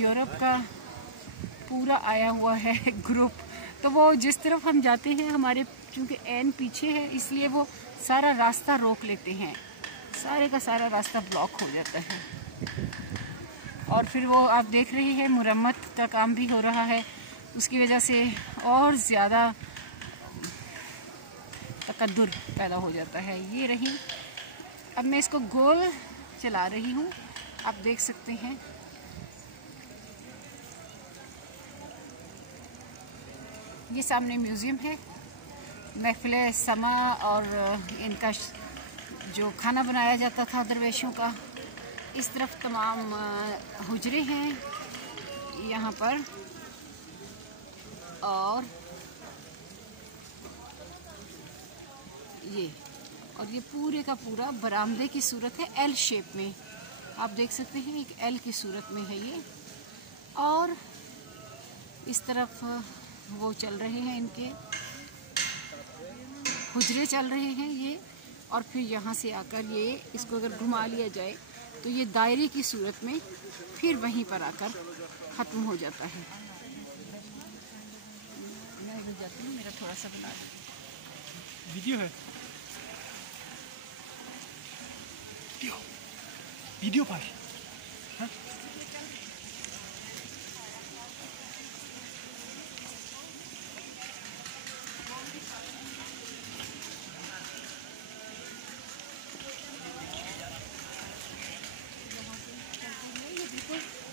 Europe का पूरा आया हुआ है ग्रुप। तो वो जिस तरफ हम जाते हैं, हमारे चूँकि एन पीछे है, इसलिए वो सारा रास्ता रोक लेते हैं, सारे का सारा रास्ता ब्लॉक हो जाता है। और फिर वो आप देख रहे हैं मुरम्मत का काम भी हो रहा है, उसकी वजह से और ज़्यादा तकद्दुर पैदा हो जाता है। ये रही, अब मैं इसको गोल चला रही हूँ, आप देख सकते हैं। ये सामने म्यूज़ियम है, महफिल समा और इनका जो खाना बनाया जाता था दरवेशों का। इस तरफ तमाम हुजरे हैं यहाँ पर, और ये पूरे का पूरा बरामदे की सूरत है, एल शेप में। आप देख सकते हैं एक एल की सूरत में है ये। और इस तरफ वो चल रहे हैं, इनके हुजरे चल रहे हैं ये। और फिर यहाँ से आकर ये इसको अगर घुमा लिया जाए तो ये दायरे की सूरत में फिर वहीं पर आकर ख़त्म हो जाता है। मैं इधर जाती हूँ, मेरा थोड़ा सा बना दो। वीडियो है, वीडियो पर हाँ?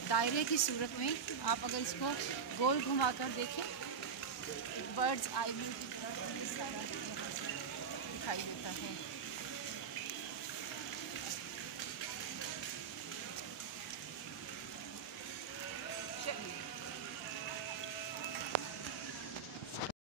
दायरे की सूरत में आप अगर इसको गोल घुमाकर देखें, बर्ड्स आई व्यू की तरफ दिखाई देता है।